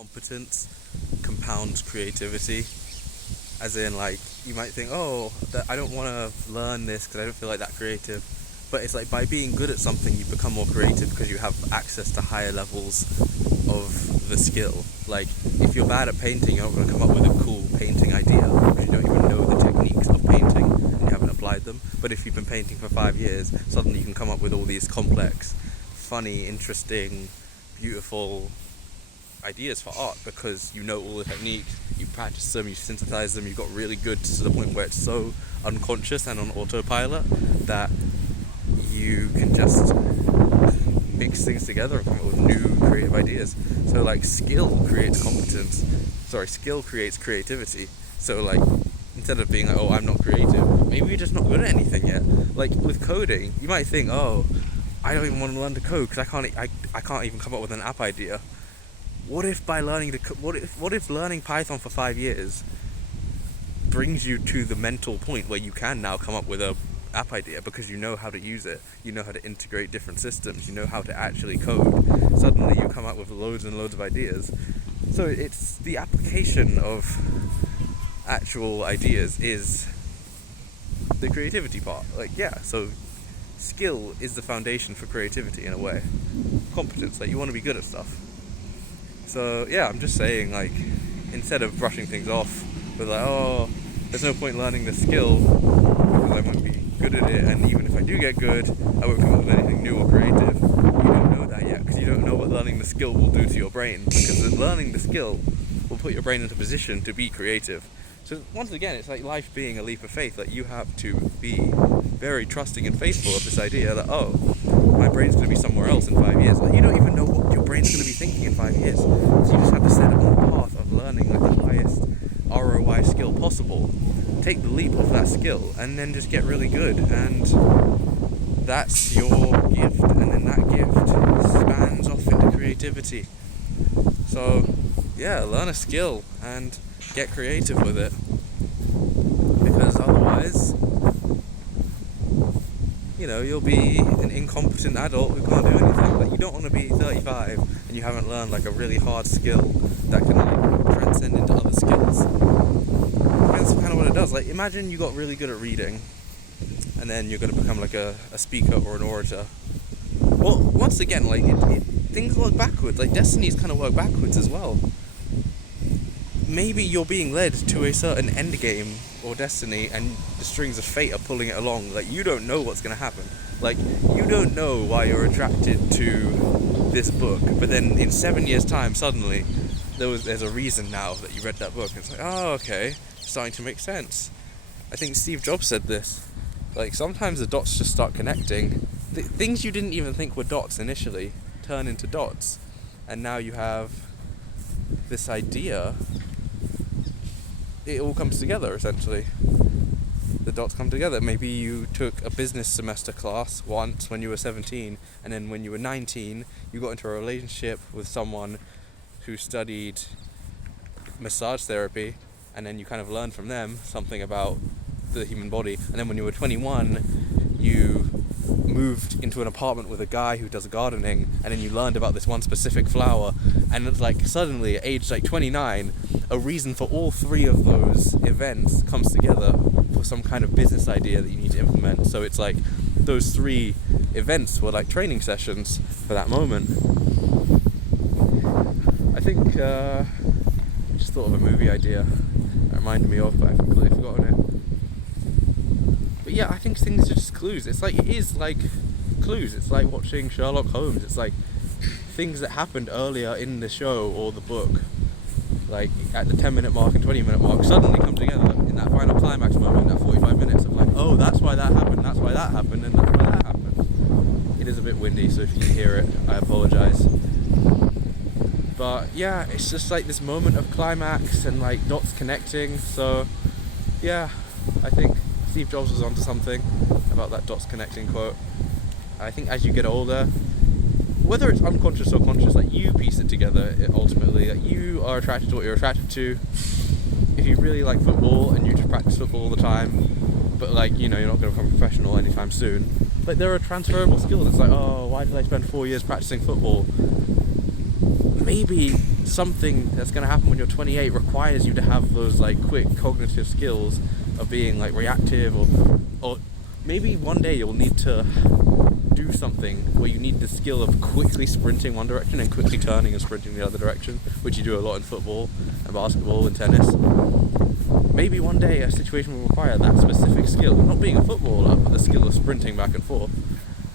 competence compounds creativity. As in, like, you might think, oh, I don't want to learn this because I don't feel like that creative. But it's like by being good at something, you become more creative because you have access to higher levels of the skill. Like, if you're bad at painting, you're not going to come up with a cool painting idea because you don't even know the techniques of painting and you haven't applied them. But if you've been painting for 5 years, suddenly you can come up with all these complex, funny, interesting, beautiful ideas for art because you know all the techniques, you practice them, you synthesize them, you got really good to the point where it's so unconscious and on autopilot that you can just mix things together and come up with new creative ideas. So like skill creates creativity. So like instead of being like, oh, I'm not creative, maybe you're just not good at anything yet. Like with coding, you might think, oh, I don't even want to learn to code because I can't even come up with an app idea. What if by learning what if learning Python for 5 years brings you to the mental point where you can now come up with a app idea because you know how to use it, you know how to integrate different systems, you know how to actually code. Suddenly you come up with loads and loads of ideas. So it's the application of actual ideas is the creativity part. Like, yeah, so skill is the foundation for creativity in a way. Competence, like you want to be good at stuff. So yeah, I'm just saying, like, instead of brushing things off with like, oh, there's no point learning the skill because I won't be good at it, and even if I do get good, I won't come up with anything new or creative. You don't know that yet because you don't know what learning the skill will do to your brain, because learning the skill will put your brain into position to be creative. So once again, it's like life being a leap of faith. Like, you have to be very trusting and faithful of this idea that, oh, my brain's going to be somewhere else in 5 years. Like, you don't even know what your brain's going to be thinking in 5 years. So you just have to set it on the path of learning like the highest ROI skill possible. Take the leap of that skill and then just get really good. And that's your gift. And then that gift spans off into creativity. So, yeah, learn a skill and get creative with it, because otherwise, you know, you'll be an incompetent adult who can't do anything. Like, you don't want to be 35 and you haven't learned like a really hard skill that can like transcend into other skills. That's kind of what it does. Like, imagine you got really good at reading and then you're going to become like a speaker or an orator. Well, once again, like things work backwards. Like, destinies kind of work backwards as well. Maybe you're being led to a certain end game or destiny and the strings of fate are pulling it along. Like, you don't know what's going to happen. Like, you don't know why you're attracted to this book, but then in 7 years' time, suddenly there's a reason now that you read that book. It's like, oh, okay, it's starting to make sense. I think Steve Jobs said this. Like, sometimes the dots just start connecting. Things you didn't even think were dots initially turn into dots, and now you have this idea. It all comes together, essentially. The dots come together. Maybe you took a business semester class once when you were 17, and then when you were 19, you got into a relationship with someone who studied massage therapy, and then you kind of learned from them something about the human body. And then when you were 21, you moved into an apartment with a guy who does gardening, and then you learned about this one specific flower, and it's like suddenly at age like 29, a reason for all three of those events comes together for some kind of business idea that you need to implement. So it's like those three events were like training sessions for that moment. I think I just thought of a movie idea that reminded me of, but I've completely forgotten it. But yeah, I think things are just clues. It's like, it is like clues. It's like watching Sherlock Holmes. It's like things that happened earlier in the show or the book, like at the 10-minute mark and 20-minute mark, suddenly come together in that final climax moment, that 45 minutes of like, oh, that's why that happened, that's why that happened, and that's why that happened. It is a bit windy, so if you hear it, I apologise. But yeah, it's just like this moment of climax and like dots connecting. So yeah, I think Steve Jobs was onto something about that dots connecting quote. I think as you get older, whether it's unconscious or conscious, like, you piece it together ultimately. Like, you are attracted to what you're attracted to. If you really like football and you just practice football all the time, but like, you know, you're not going to become a professional anytime soon, like, there are transferable skills. It's like, oh, why did I spend 4 years practicing football? Maybe something that's going to happen when you're 28 requires you to have those like quick cognitive skills of being like reactive, or maybe one day you'll need to do something where you need the skill of quickly sprinting one direction and quickly turning and sprinting the other direction, which you do a lot in football and basketball and tennis. Maybe one day a situation will require that specific skill, not being a footballer, but the skill of sprinting back and forth.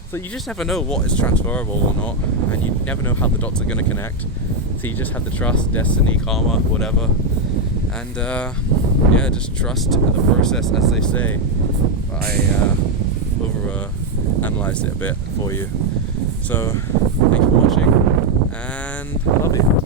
So you just never know what is transferable or not, and you never know how the dots are going to connect. So you just have to trust destiny, karma, whatever, and just trust the process, as they say. I analysed it a bit for you. So thank you for watching, and I love you.